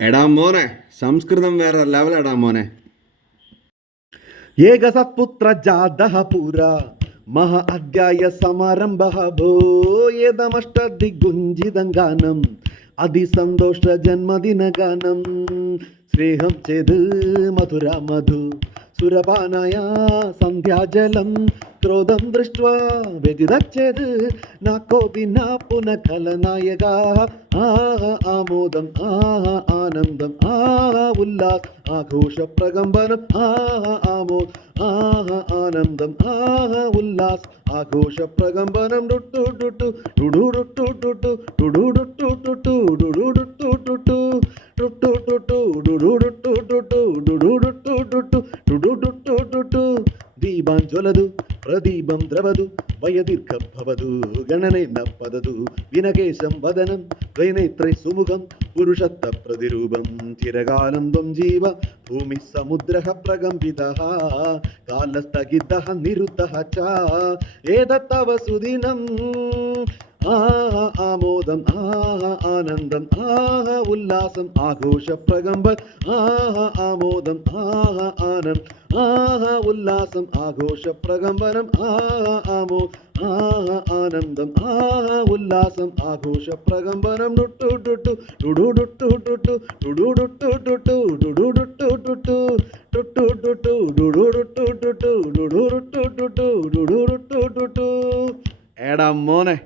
എടാ മോനെ സംസ്കൃതം വേറെ ലെവലെടാ മോനെ. ഏക സത്പുത്ര ജാതഹ പുര മഹ അധ്യായ സമാരംഭ ഭോയതമഷ്ടദിഗുഞ്ജിതം ഗാനം അതിസന്തോഷ ജന്മദിന ഗാനം സ്നേഹം ചെയ്ത് മധുര മധു സുരപാനയാ സന്ധ്യാജലം ക്രോധം ദൃഷ്ട്വാ വ്യതിതച്ചത് നോപി നാ പുനകലനായക ആ ആമോദം ആ ആനന്ദം ആ ഉല്ലാസ് ആഘോഷ പ്രകമ്പനം ആ ആമോ ആ ആനന്ദം ആ ഉല്ലാസ് ആഘോഷ പ്രകമ്പനം ടുട്ടു ടുട്ടു ഡുഡു ടുട്ടു ടുട്ടു ഡുഡു ടുട്ടു ഡുട്ടു ഡുഡു ടുട്ടു ടുട്ടു ടുട്ടു ടുട്ടു ದೀಪಾಂಜ್ವಲದು ಪ್ರದೀಪಂ ದ್ರವದು ವಯದಿರ್ಕಭವದು ಗಣನೆ ನಪ್ಪದದು ವಿನಕೇಶಂ ವದನಂ ತ್ರೈನೇತ್ರೈ ಸುಮುಖಂ ಪುರುಷತ್ತ ಪ್ರತಿರೂಪಂ ಚಿರಗಾಲಂ ತ್ವಂ ಜೀವ ಭೂಮಿ ಸಮುದ್ರ ಪ್ರಗಂಭಿತ ಕಾಲಸ್ಥಗಿದ್ದ ನಿರುದ್ಧ ಚ ಏತತ್ತವ ಸುದಿನಂ ಆ ಆ ആമോദം ആഹ ആനന്ദം ആഹ ഉല്ലാസം ആഘോഷ പ്രകമ്പ ആഹ ആമോദം ആഹ ആനന്ദം ആഹ ഉല്ലാസം ആഘോഷ പ്രകമ്പനം ആഹ ആമോ ആഹ ആനന്ദം ആഹ ഉല്ലാസം ആഘോഷ പ്രകമ്പനം ടുട്ടു ടുട്ടു ടുടു ടുട്ടു ടുട്ടു ടുടു ടുട്ടു ടുട്ടു ടുടു ടുട്ടു ടുട്ടു ടുട്ടു ടുട്ടു ടുടു ടുട്ടു ടുട്ടു ടുടു ടുട്ടു ടുട്ടു ടുടു ടുട്ടു ടുട്ടു. എടാ മോനെ